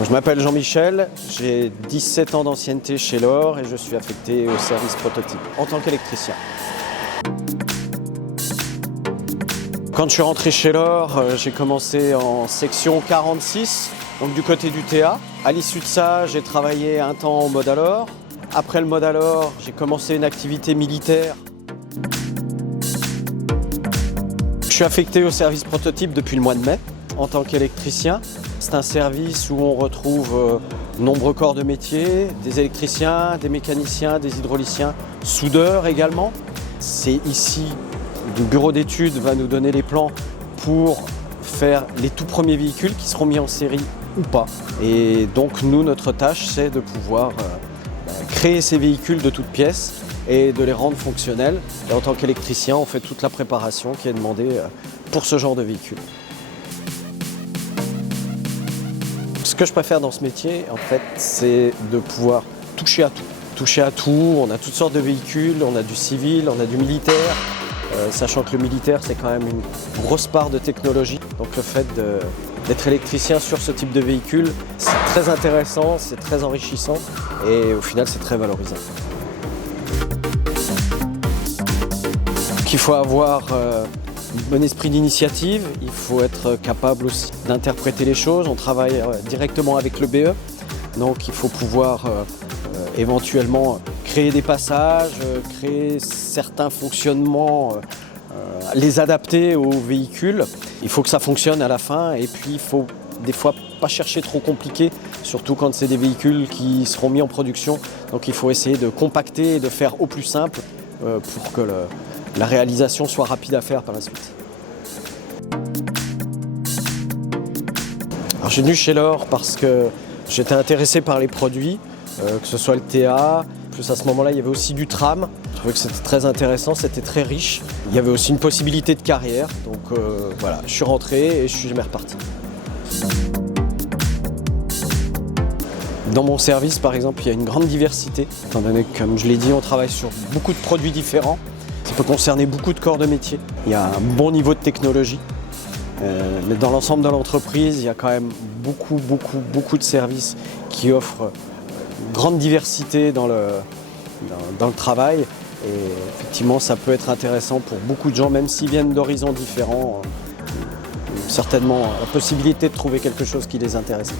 Je m'appelle Jean-Michel, j'ai 17 ans d'ancienneté chez L'Or et je suis affecté au service prototype en tant qu'électricien. Quand je suis rentré chez L'Or, j'ai commencé en section 46, donc du côté du TA. À l'issue de ça, j'ai travaillé un temps en mode alors. Après le mode alors, j'ai commencé une activité militaire. Je suis affecté au service prototype depuis le mois de mai en tant qu'électricien. C'est un service où on retrouve nombreux corps de métier, des électriciens, des mécaniciens, des hydrauliciens, soudeurs également. C'est ici le bureau d'études va nous donner les plans pour faire les tout premiers véhicules qui seront mis en série ou pas. Et donc nous, notre tâche, c'est de pouvoir créer ces véhicules de toutes pièces et de les rendre fonctionnels. Et en tant qu'électricien, on fait toute la préparation qui est demandée pour ce genre de véhicule. Ce que je préfère dans ce métier, en fait, c'est de pouvoir toucher à tout. Toucher à tout, on a toutes sortes de véhicules, on a du civil, on a du militaire, sachant que le militaire, c'est quand même une grosse part de technologie. Donc le fait d'être électricien sur ce type de véhicule, c'est très intéressant, c'est très enrichissant et au final, c'est très valorisant. Il faut avoir un bon esprit d'initiative, il faut être capable aussi d'interpréter les choses. On travaille directement avec le BE, donc il faut pouvoir éventuellement créer des passages, créer certains fonctionnements, les adapter aux véhicules. Il faut que ça fonctionne à la fin et puis il faut des fois pas chercher trop compliqué, surtout quand c'est des véhicules qui seront mis en production. Donc il faut essayer de compacter et de faire au plus simple pour que la réalisation soit rapide à faire par la suite. Alors, je suis venu chez L'Or parce que j'étais intéressé par les produits, que ce soit le TA, plus à ce moment-là il y avait aussi du tram. Je trouvais que c'était très intéressant, c'était très riche. Il y avait aussi une possibilité de carrière, donc voilà, je suis rentré et je suis jamais reparti. Dans mon service par exemple, il y a une grande diversité, étant donné que, comme je l'ai dit, on travaille sur beaucoup de produits différents. Ça peut concerner beaucoup de corps de métier. Il y a un bon niveau de technologie. Mais dans l'ensemble de l'entreprise, il y a quand même beaucoup de services qui offrent une grande diversité dans le travail. Et effectivement, ça peut être intéressant pour beaucoup de gens, même s'ils viennent d'horizons différents. Certainement la possibilité de trouver quelque chose qui les intéresse.